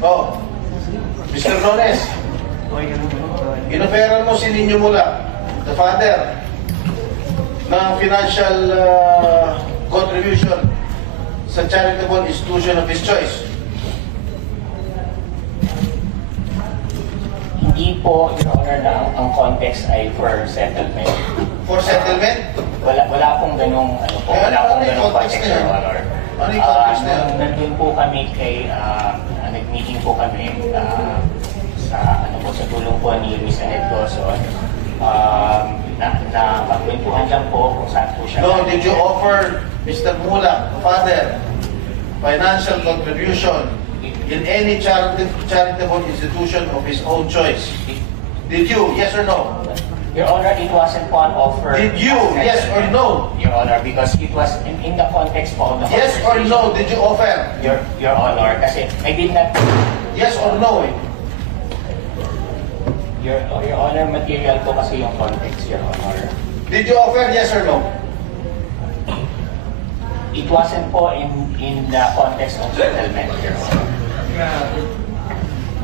Oh, Mr. Nones, inoferan mo si Nino Mula, the father, ng financial contribution sa charitable institution of his choice. Hindi po, Your Honor, na ang context ay for settlement. For settlement? Wala pong ganung, wala pong ganung context, Your Honor. Ano yung context na yun? Nandun po kami nag-meeting po kami sa tulong po ni Miss Annette Dawson. Nakakwentuhan lang po kung saan po siya. No, did you offer Mr. Mula, father, financial contribution in any charitable institution of his own choice? Did you? Yes or no? Your Honor, it wasn't po an offer. Did you? Yes or no? Your Honor, because it was in the context po of the Yes or no? Did you offer? Your Honor, kasi I did not... Yes or no? Your Honor, material po kasi yung context, Your Honor. Did you offer? Yes or no? It wasn't po in the context of settlement, Your Honor.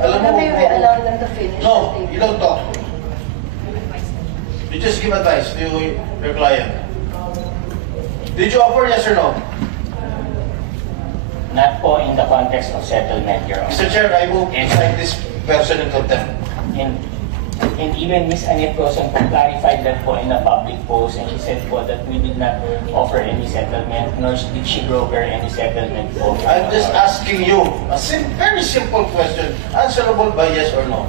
Alam mo, May we allow them to finish? no, you don't talk. You just give advice to your client. Did you offer? Yes or no? Not po in the context of settlement, Your Honor. Mr. Chair, I move to cite this person in contempt. And even Ms. Annette Dawson po clarified that po in a public post, and she said po that we did not offer any settlement, nor did she broker any settlement po. I'm just asking you a very simple question, answerable by yes or no.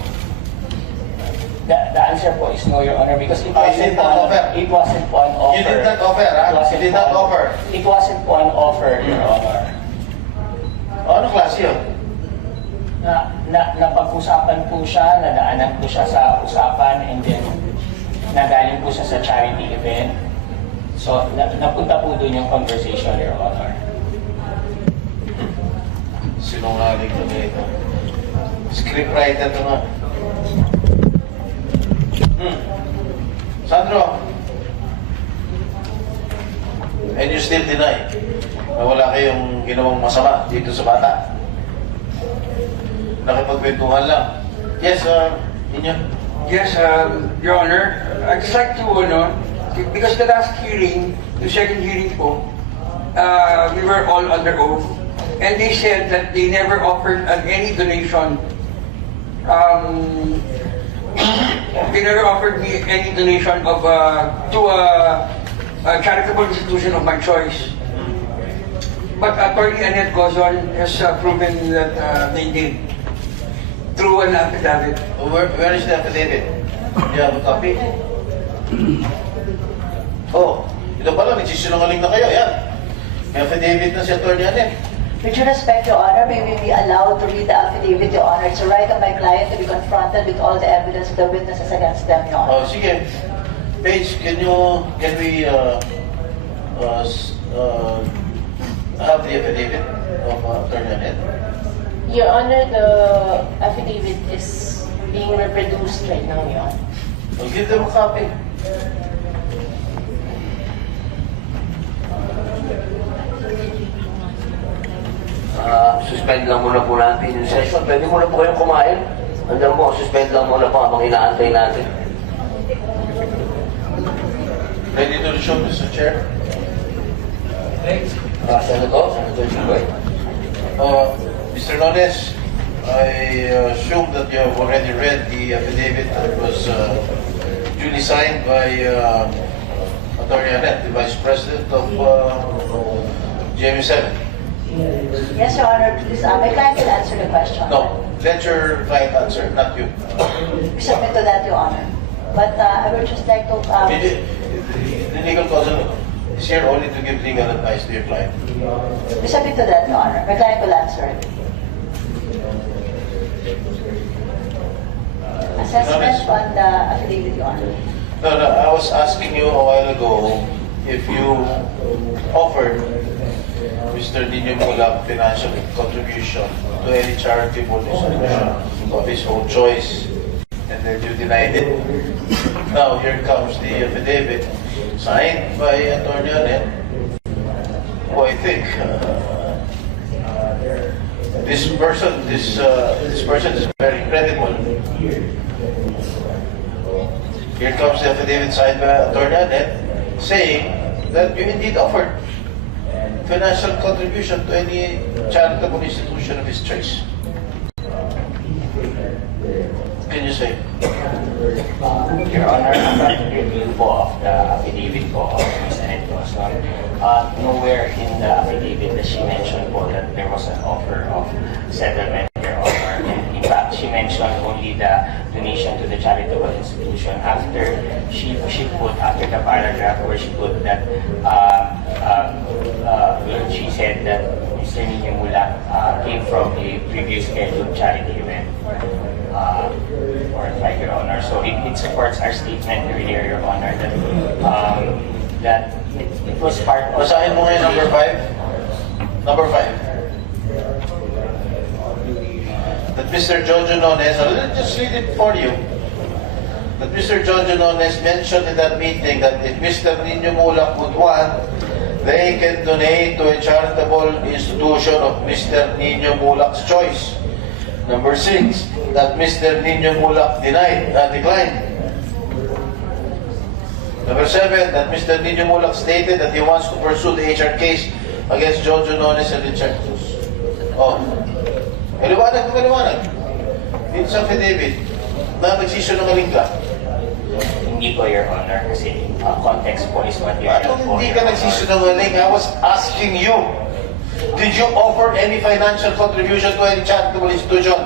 The answer po is no, Your Honor, because it I wasn't did not offer. It wasn't po an offer. You did not offer, ha? You did not offer. It wasn't po an offer, Your Honor. Ano klase yun? Napag-usapan po siya, nadaanan po siya sa usapan, and then nagaling po siya sa charity event. So, napunta po doon yung conversation, Your Honor. Sinungaling ko nito. Scriptwriter ko nga. Sandro, and you still deny na wala kayong ginawang masama dito sa bata? Nakipagkwentuhan lang. Yes, inyo. Yes, Your Honor. I'd just like to, because the last hearing, the second hearing po, we were all under oath, and they said that they never offered any donation. They never offered me any donation of to a charitable institution of my choice. But Attorney Annette Dawson has proven that they did through an affidavit. Where is the affidavit? You have a copy? Oh, ito pala, nagsisinungaling na kayo. Yan. May affidavit na si Atty. Annette. With due respect, Your Honor, may we be allowed to read the affidavit, Your Honor? It's a right of my client to be confronted with all the evidence of the witnesses against them, Your Honor. Oh, sige. Paige, can we have the affidavit of Atty. Annette? Your Honor, the affidavit is being reproduced right now, Your Honor. Well, give them a copy. Suspend lang muna po natin yung session. Pwede muna po kayong kumain. Andiyan po, suspend lang muna po habang inaantay natin. Ready to resume, Mr. Chair? Senator Jinggoy. Mr. Nones, I assume that you have already read the affidavit that was duly signed by Atty. Annette, the Vice President of GMA7. Yes, Your Honor, please, my client will answer the question. No, let your client answer, not you. We submit to that, Your Honor. But I would just like to... The legal counsel is here only to give legal advice to your client. we submit to that, Your Honor. My client will answer it. Assessment on the affidavit, Your Honor. No, I was asking you a while ago if you offered Mr. Nino Mula financial contribution to any charitable institution of his own choice, and then you denied it. Now here comes the affidavit signed by Atty. Annette, who I think this person is very credible. Here comes the affidavit signed by Attorney Annette saying that you indeed offered financial contribution to any charitable institution of his choice. Can you say? Your Honor, upon review po of the affidavit po of Ms. Annette Gozon, nowhere in the affidavit that she mentioned po that there was an offer of settlement, Your Honor. And in fact, she mentioned only the donation to the charitable institution after she put, after the paragraph where she put that, she said that Mr. Nino Mulak came from a previous scheduled charity event. Or like, Your Honor. So it supports our statement earlier, Your Honor, that it was part of... Basahin mo ngayon number 5. Number 5. That Mr. Jojo Nones, I'll just read it for you. That Mr. Jojo Nones mentioned in that meeting that if Mr. Nino Mulak would want, they can donate to a charitable institution of Mr. Nino Mulak's choice. Number 6, that Mr. Nino Mulak declined. Number 7, that Mr. Nino Mulak stated that he wants to pursue the HR case against Jojo Nones and Richard Cruz. Oh. Maliwanag. Dito sa affidavit na nagsisinungaling ka. Hindi po, Your Honor, kasi context po is material Bakit po. hindi ka nagsisinungaling? I was asking you. Did you offer any financial contribution to any charitable institution?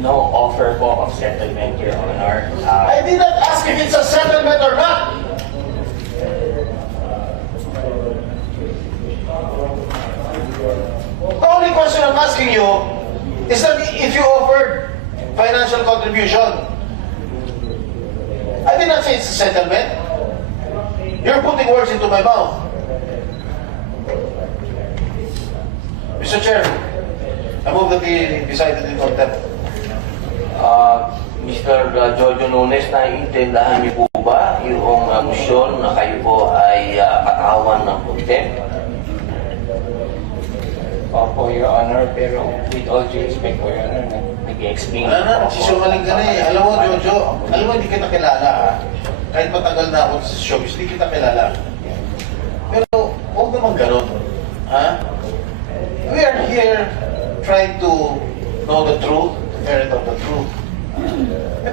No offer po of settlement, Your Honor. I did not ask if it's a settlement or not. The only question I'm asking you is that if you offered financial contribution. I did not say it's a settlement. You're putting words into my mouth. Mr. Chair, I move that he decided in contempt. Mr. Jojo Nunes, naiintindahan niyo po ba yung motion na kayo po ay patawan ng contempt? Opo, Your Honor, pero with all due respect po, Your Honor, nag-explain Wala na, po nagsisungaling ka na eh. Alam mo, Jojo, alam mo, hindi kita kilala ha. Kahit matagal na ako sa showbiz, hindi kita kilala. Pero, huwag naman ganun. Ha? We are here trying to know the truth, the merit of the truth. Eh,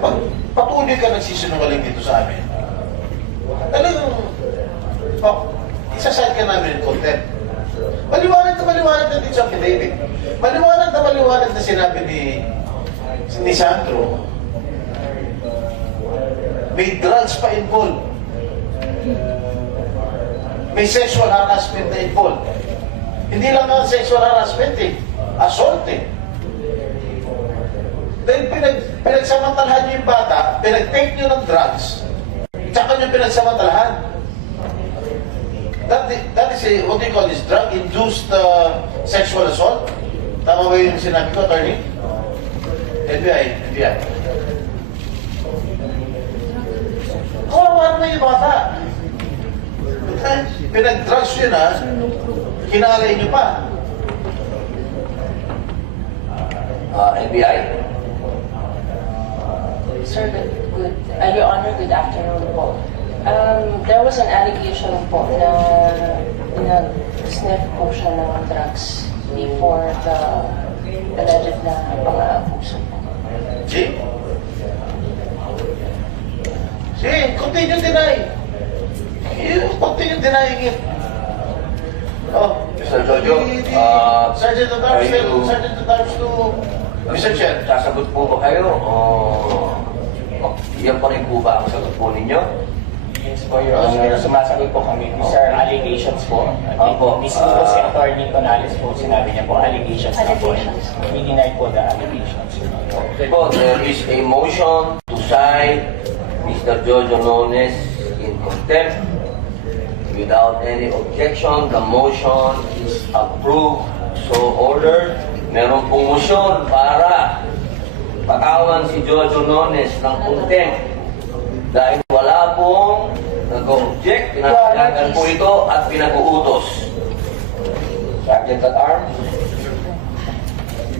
patuloy ka nagsisinungaling dito sa amin. Talagang, isaside ka namin in contempt. Maliwanag na din sa affidavit. Maliwanag na sinabi ni Sandro. May drugs pa involved. May sexual harassment na involved. Hindi lang ang sexual harassment eh. Assault eh. Dahil pinagsamantalahan niyo yung bata, pinag-take niyo ng drugs, tsaka niyo pinagsamantalahan. That is a, what do you call this, drug-induced sexual assault? Tama ba yung sinabi ko, attorney? FBI. Kawawa na yung bata. Pinag-drugs yun ha, kinalay niyo pa. NBI? Sir, Your Honor, good afternoon po. There was an allegation po na nag-sniff po siya ng drugs before the alleged na pang-aabuso po. See? Continue denying. Continue denying it. Oh, Mr. Jojo, Sergeant at Arms to Mr. Chair. Sasagot po ba kayo o yan pa rin po ba ang sagot po ninyo? Yes po, Your Honor. Sumasagot po kami. These are allegations po. Opo. Mismo po si Attorney Tonales po, sinabi niya po, allegations na po. Allegations. We deny po the allegations. Po, there is a motion to cite Mr. Jojo Nones in contempt. Without any objection, the motion is approved. So ordered. Meron pong motion para patawan si Jojo Nones ng contempt. Dahil wala pong nag-object, pinapalagan po ito at pinag-uutos. Sergeant at Arms.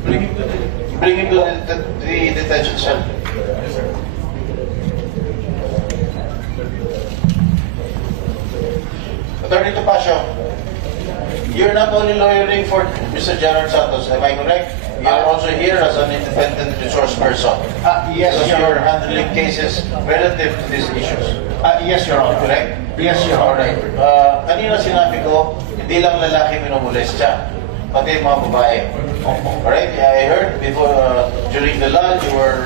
Bring him to the detention cell. Attorney Topacio, you're not only lawyering for Mr. Gerard Santos, am I correct? You're also here as an independent resource person. Yes, Because Your you're Honor. handling cases relative to these issues. Yes, Your Honor. Correct? Yes, Your Honor. Alright. Kanina sinabi ko, hindi lang lalaki minumulestya, pati yung mga babae. Alright? I heard before, during the lunch, you were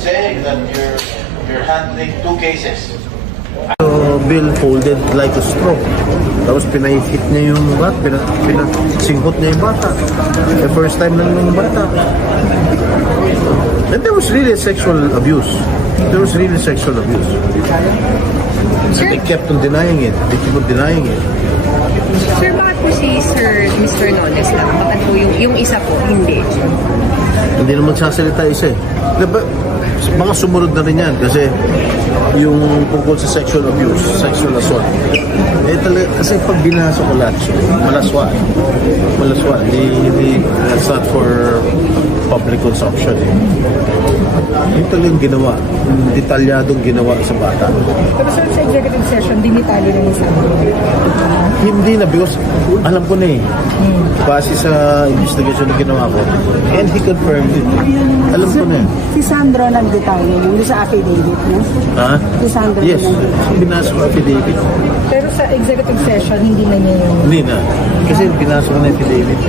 saying that you're handling 2 cases. Bill folded like a straw. Tapos pinaikit niya yung bata, pinasingkot niya yung bata. The first time lang ng bata. And there was really sexual abuse. There was really sexual abuse. And they kept on denying it. They keep on denying it. Sir, bakit po si Sir Mr. Nones lang? Bakit po yung isa po, hindi? Hindi na magsasalita isa eh. Diba, mga sumunod na rin yan kasi yung tungkol sa sexual abuse, sexual assault. Eh talaga, kasi pag binasa ko lahat siya, malaswa. Malaswa. Hindi, that's not for public consumption. Yung talagang ginawa, detalyadong ginawa sa bata. Pero sir, sa executive session, dinitali rin sa Hindi na, because alam ko na eh. Base sa investigation na ginawa ko. And he confirmed it. Alam ko na eh. Si Sandro nag-detalye yung sa affidavit, no? Ha? Si Sandro Yes. Binasa ko affidavit. Pero sa executive session, hindi na niya yung... Hindi na. Kasi binasa ko na affidavit.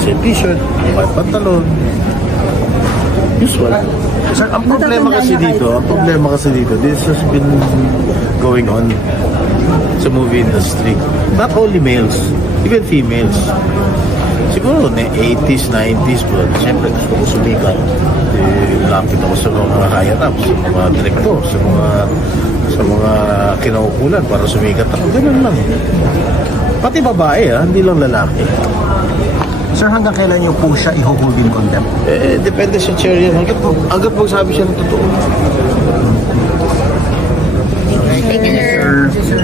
Sa t-shirt, may pantalon. Usual. Sir, ang problema kasi dito, this has been going on sa movie industry. Not only males, even females. Siguro na 80s, 90s, but siyempre gusto ko sumikat. Lapit ako sa mga higher ups, sa mga director, sa mga kinaukulan para sumikat ako. Ganun lang. Pati babae, hindi lang lalaki. Sir, hanggang kailan niyo po siya i-hold in contempt? Depende sa chair yan. Hanggat magsabi siya ng totoo. Thank you, sir.